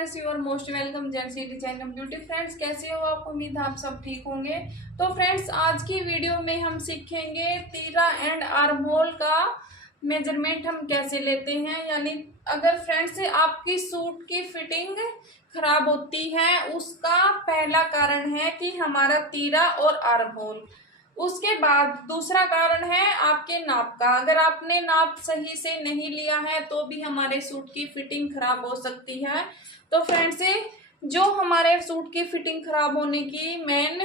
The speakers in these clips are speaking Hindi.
Friends, you are most welcome Jency design beauty. Friends, कैसे हो आप? उम्मीद है आप सब ठीक होंगे। तो फ्रेंड्स, आज की वीडियो में हम सीखेंगे तीरा एंड आर्म होल का मेजरमेंट हम कैसे लेते हैं। यानी अगर फ्रेंड्स आपकी सूट की फिटिंग खराब होती है, उसका पहला कारण है कि हमारा तीरा और आर्म होल। उसके बाद दूसरा कारण है आपके नाप का। अगर आपने नाप सही से नहीं लिया है तो भी हमारे सूट की फिटिंग खराब हो सकती है। तो फ्रेंड्स, जो हमारे सूट की फिटिंग खराब होने की मेन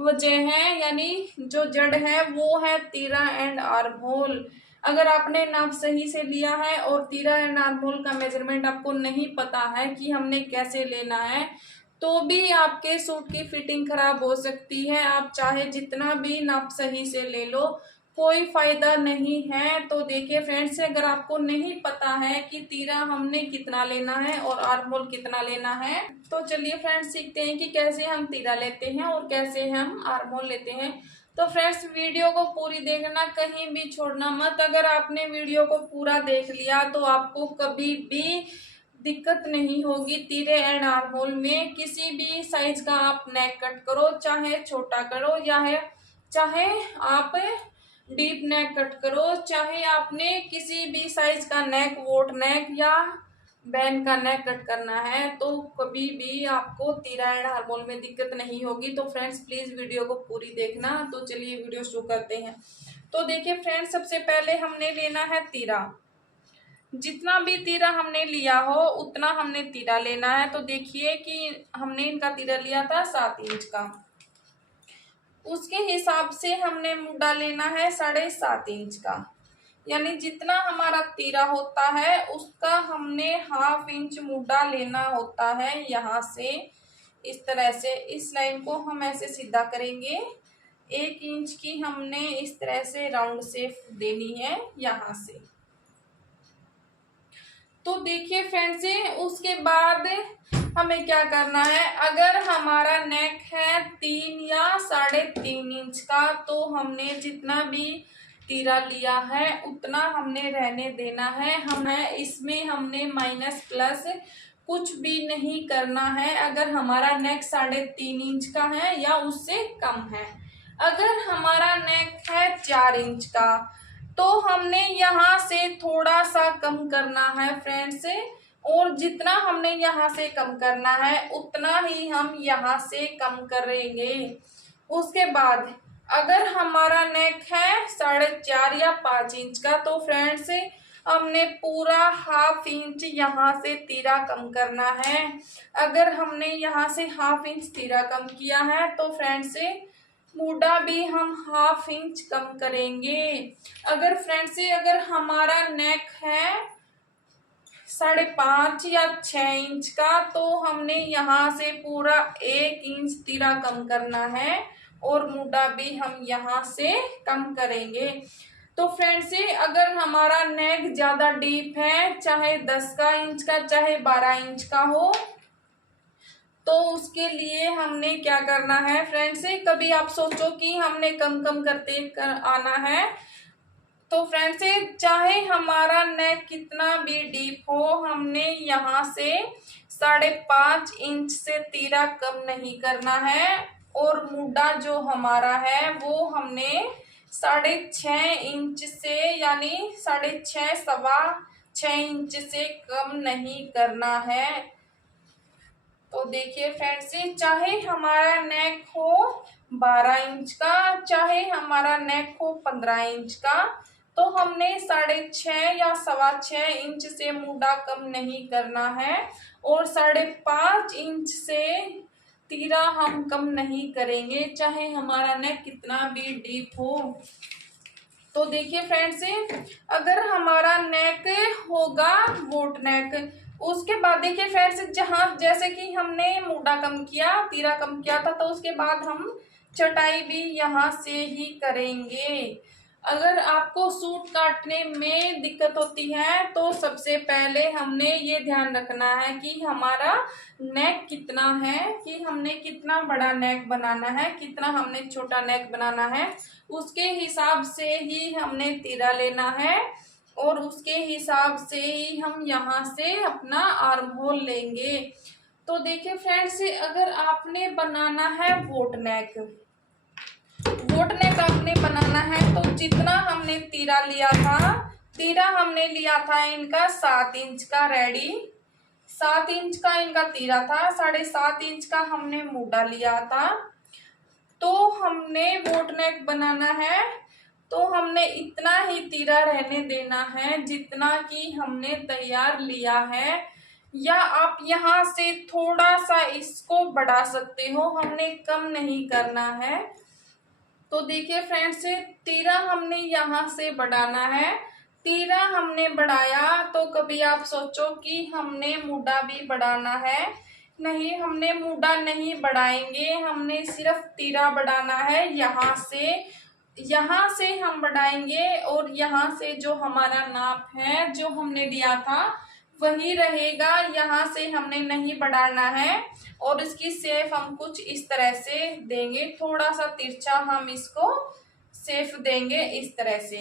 वजह है, यानी जो जड़ है, वो है तीरा एंड आर्म होल। अगर आपने नाप सही से लिया है और तीरा एंड आर्म होल का मेजरमेंट आपको नहीं पता है कि हमने कैसे लेना है, तो भी आपके सूट की फिटिंग खराब हो सकती है। आप चाहे जितना भी नाप सही से ले लो, कोई फायदा नहीं है। तो देखिए फ्रेंड्स, अगर आपको नहीं पता है कि तीरा हमने कितना लेना है और आर्म होल कितना लेना है, तो चलिए फ्रेंड्स सीखते हैं कि कैसे हम तीरा लेते हैं और कैसे हम आर्म होल लेते हैं। तो फ्रेंड्स, वीडियो को पूरी देखना, कहीं भी छोड़ना मत। अगर आपने वीडियो को पूरा देख लिया तो आपको कभी भी दिक्कत नहीं होगी तीरे एंड आर्म होल में। किसी भी साइज का आप नेक कट करो, चाहे छोटा करो या है चाहे आप डीप नेक कट करो, चाहे आपने किसी भी साइज का नेक, वोट नेक या बैन का नेक कट करना है, तो कभी भी आपको तीरा एंड आर्म होल में दिक्कत नहीं होगी। तो फ्रेंड्स, प्लीज वीडियो को पूरी देखना। तो चलिए वीडियो शुरू करते हैं। तो देखिए फ्रेंड्स, सबसे पहले हमने लेना है तीरा। जितना भी तीरा हमने लिया हो उतना हमने तीरा लेना है। तो देखिए कि हमने इनका तीरा लिया था 7 इंच का, उसके हिसाब से हमने मुड्डा लेना है 7.5 इंच का। यानी जितना हमारा तीरा होता है उसका हमने हाफ इंच मुड्डा लेना होता है। यहाँ से इस तरह से इस लाइन को हम ऐसे सीधा करेंगे। 1 इंच की हमने इस तरह से राउंड शेप देनी है यहाँ से। तो देखिए फ्रेंड्स, उसके बाद हमें क्या करना है। अगर हमारा नेक है 3 या 3.5 इंच का, तो हमने जितना भी तीरा लिया है उतना हमने रहने देना है। इसमें हमने माइनस प्लस कुछ भी नहीं करना है। अगर हमारा नेक 3.5 इंच का है या उससे कम है, अगर हमारा नेक है 4 इंच का, तो हमने यहाँ से थोड़ा सा कम करना है फ्रेंड्स। और जितना हमने यहाँ से कम करना है उतना ही हम यहाँ से कम करेंगे। उसके बाद अगर हमारा नेक है 4.5 या 5 इंच का, तो फ्रेंड्स हमने पूरा हाफ इंच यहाँ से तीरा कम करना है। अगर हमने यहाँ से हाफ इंच तीरा कम किया है तो फ्रेंड्स मुड्डा भी हम हाफ इंच कम करेंगे। अगर फ्रेंड्स अगर हमारा नेक है 5.5 या 6 इंच का, तो हमने यहाँ से पूरा 1 इंच तीरा कम करना है और मुड्डा भी हम यहाँ से कम करेंगे। तो फ्रेंड्स, अगर हमारा नेक ज्यादा डीप है, चाहे 10 का इंच का चाहे 12 इंच का हो, तो उसके लिए हमने क्या करना है फ्रेंड्स, कभी आप सोचो कि हमने कम कम करते आना है। तो फ्रेंड्स, चाहे हमारा नेक कितना भी डीप हो, हमने यहाँ से 5.5 इंच से तीरा कम नहीं करना है। और मुड्डा जो हमारा है वो हमने 6.5 इंच से, यानी 6.5 सवा 6 इंच से कम नहीं करना है। तो देखिए फ्रेंड्स, चाहे हमारा नेक हो 12 इंच का, चाहे हमारा नेक हो 15 इंच का, तो हमने 6.5 या सवा 6 इंच से मुड्डा कम नहीं करना है। और 5.5 इंच से तीरा हम कम नहीं करेंगे, चाहे हमारा नेक कितना भी डीप हो। तो देखिए फ्रेंड्स, अगर हमारा नेक होगा वोट नेक, उसके बाद देखिए फ्रेंड्स, जैसे कि हमने मुड्डा कम किया, तीरा कम किया था, तो उसके बाद हम चटाई भी यहाँ से ही करेंगे। अगर आपको सूट काटने में दिक्कत होती है तो सबसे पहले हमने ये ध्यान रखना है कि हमारा नेक कितना है, कि हमने कितना बड़ा नेक बनाना है, कितना हमने छोटा नेक बनाना है, उसके हिसाब से ही हमने तीरा लेना है। और उसके हिसाब से ही हम यहाँ से अपना आर्म होल लेंगे। तो देखिए फ्रेंड्स, अगर आपने बनाना है बोट नेक, बोट नेक आपने बनाना है तो जितना हमने तीरा लिया था, तीरा हमने लिया था इनका 7 इंच का रेडी, 7 इंच का इनका तीरा था, 7.5 इंच का हमने मूडा लिया था। तो हमने बोट नेक बनाना है तो हमने इतना ही तीरा रहने देना है जितना कि हमने तैयार लिया है, या आप यहाँ से थोड़ा सा इसको बढ़ा सकते हो, हमने कम नहीं करना है। तो देखिए फ्रेंड्स, तीरा हमने यहाँ से बढ़ाना है। तीरा हमने बढ़ाया तो कभी आप सोचो कि हमने मूडा भी बढ़ाना है, नहीं, हमने मूडा नहीं बढ़ाएंगे, हमने सिर्फ तीरा बढ़ाना है। यहाँ से हम बढ़ाएंगे और यहाँ से जो हमारा नाप है जो हमने लिया था वही रहेगा, यहाँ से हमने नहीं बढ़ाना है। और इसकी शेप हम कुछ इस तरह से देंगे, थोड़ा सा तिरछा हम इसको शेप देंगे इस तरह से।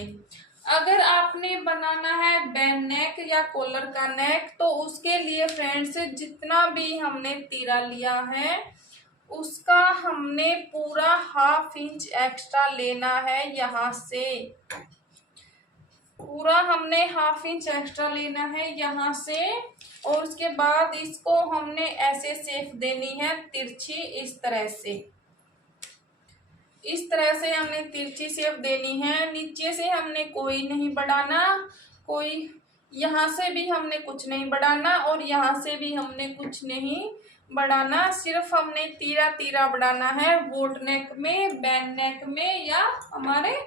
अगर आपने बनाना है बैन नेक या कॉलर का नेक तो उसके लिए फ्रेंड्स जितना भी हमने तीरा लिया है उसका हमने पूरा 1/2 इंच एक्स्ट्रा लेना है, यहाँ से पूरा हमने 1/2 इंच एक्स्ट्रा लेना है यहाँ से। और उसके बाद इसको हमने ऐसे शेप देनी है तिरछी, इस तरह से, इस तरह से हमने तिरछी शेप देनी है। नीचे से हमने कोई नहीं बढ़ाना, कोई यहाँ से भी हमने कुछ नहीं बढ़ाना और यहाँ से भी हमने कुछ नहीं बढ़ाना, सिर्फ हमने तीरा तीरा बढ़ाना है बोट नेक में, बैन नेक में या हमारे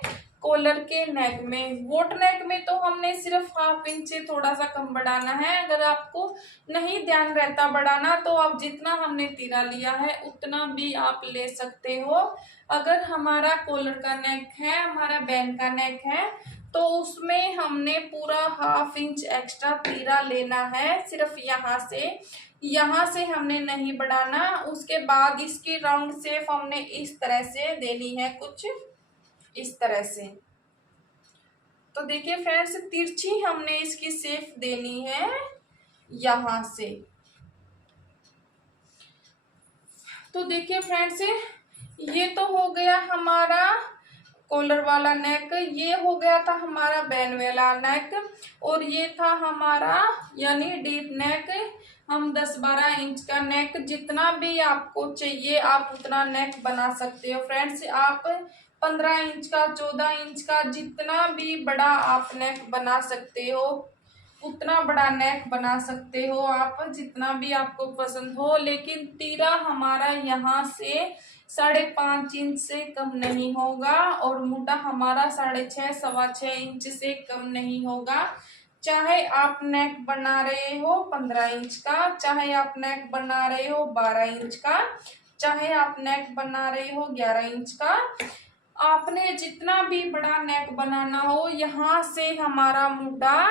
कॉलर के नेक में। बोट नेक में तो हमने सिर्फ 1/2 इंच से थोड़ा सा कम बढ़ाना है। अगर आपको नहीं ध्यान रहता बढ़ाना तो आप जितना हमने तीरा लिया है उतना भी आप ले सकते हो। अगर हमारा कॉलर का नेक है, हमारा बैन का नेक है तो उसमें हमने पूरा 1/2 इंच एक्स्ट्रा तीरा लेना है, सिर्फ यहाँ से हमने नहीं बढ़ाना। उसके बाद इसकी राउंड शेप हमने इस तरह से देनी है, कुछ इस तरह से। तो देखिए फ्रेंड्स, तिरछी हमने इसकी शेप देनी है यहाँ से। तो देखिए फ्रेंड्स, ये तो हो गया हमारा कॉलर वाला नेक, ये हो गया था हमारा बैन वाला नेक, और ये था हमारा यानी डीप नेक। हम 10-12 इंच का नेक, जितना भी आपको चाहिए आप उतना नेक बना सकते हो फ्रेंड्स। आप 15 इंच का, 14 इंच का, जितना भी बड़ा आप नेक बना सकते हो उतना बड़ा नेक बना सकते हो आप, जितना भी आपको पसंद हो। लेकिन तीरा हमारा यहाँ से 5.5 इंच से कम नहीं होगा और मूडा हमारा 6.5 6.25 इंच से कम नहीं होगा। चाहे आप नेक बना रहे हो 15 इंच का, चाहे आप नेक बना रहे हो 12 इंच का, चाहे आप नेक बना रहे हो 11 इंच का, आपने जितना भी बड़ा नेक बनाना हो यहाँ से हमारा मूडा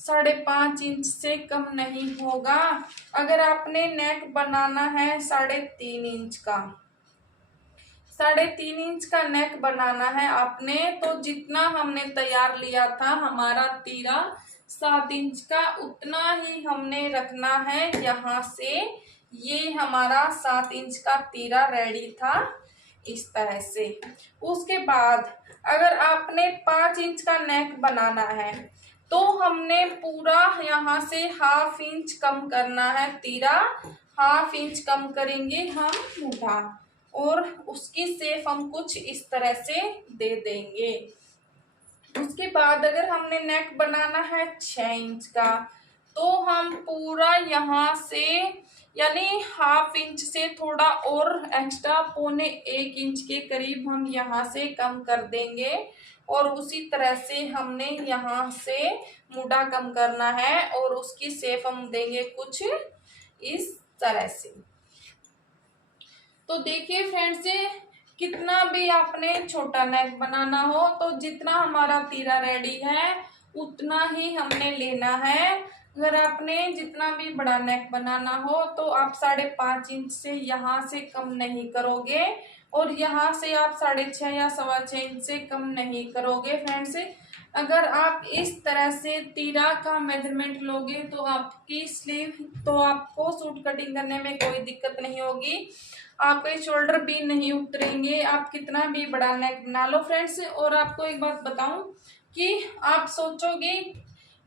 5.5 इंच से कम नहीं होगा। अगर आपने नेक बनाना है 3.5 इंच का, 3.5 इंच का नेक बनाना है आपने, तो जितना हमने तैयार लिया था हमारा तीरा 7 इंच का, उतना ही हमने रखना है यहाँ से। ये हमारा 7 इंच का तीरा रेडी था इस तरह से। उसके बाद अगर आपने 5 इंच का नेक बनाना है तो हमने पूरा यहाँ से 1/2 इंच कम करना है तीरा, 1/2 इंच कम करेंगे हम मूढ़ा, और उसकी शेप हम कुछ इस तरह से दे देंगे। उसके बाद अगर हमने नेक बनाना है 6 इंच का तो हम पूरा यहाँ से यानी 1/2 इंच से थोड़ा और एक्स्ट्रा 0.25 इंच के करीब हम यहाँ से कम कर देंगे, और उसी तरह से हमने यहाँ से मूढ़ा कम करना है और उसकी शेप हम देंगे कुछ इस तरह से। तो देखिए फ्रेंड्स, कितना भी आपने छोटा नेक बनाना हो तो जितना हमारा तीरा रेडी है उतना ही हमने लेना है। अगर आपने जितना भी बड़ा नेक बनाना हो तो आप 5.5 इंच से यहाँ से कम नहीं करोगे, और यहाँ से आप 6.5 या 6.25 इंच से कम नहीं करोगे फ्रेंड्स। अगर आप इस तरह से तीरा का मेजरमेंट लोगे तो आपकी स्लीव तो आपको सूट कटिंग करने में कोई दिक्कत नहीं होगी, आपके शोल्डर भी नहीं उतरेंगे, आप कितना भी बड़ा नेक बना लो फ्रेंड्स। और आपको एक बात बताऊं कि आप सोचोगे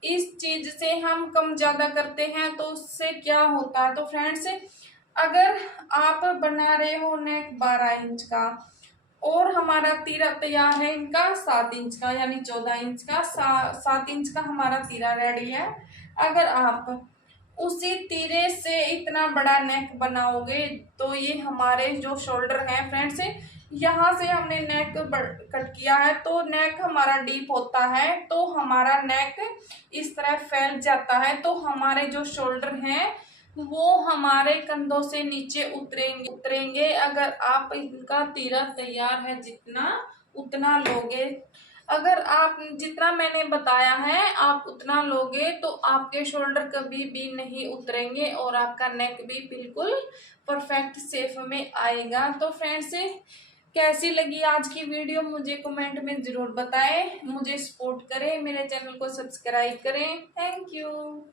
इस चीज से हम कम ज्यादा करते हैं तो उससे क्या होता है। तो फ्रेंड्स, अगर आप बना रहे हो नेक 12 इंच का और हमारा तीरा तैयार है इनका 7 इंच का, यानी 14 इंच का, 7 इंच का हमारा तीरा रेडी है। अगर आप उसी तीरे से इतना बड़ा नेक बनाओगे तो ये हमारे जो शोल्डर है फ्रेंड्स, यहाँ से हमने नेक कट किया है तो नेक हमारा डीप होता है, तो हमारा नेक इस तरह फैल जाता है, तो हमारे जो शोल्डर हैं वो हमारे कंधों से नीचे उतरेंगे। अगर आप इनका तीरा तैयार है जितना उतना लोगे, अगर आप जितना मैंने बताया है आप उतना लोगे तो आपके शोल्डर कभी भी नहीं उतरेंगे और आपका नेक भी बिल्कुल परफेक्ट शेप में आएगा। तो फ्रेंड्स, कैसी लगी आज की वीडियो मुझे कमेंट में जरूर बताएं, मुझे सपोर्ट करें, मेरे चैनल को सब्सक्राइब करें। Thank you.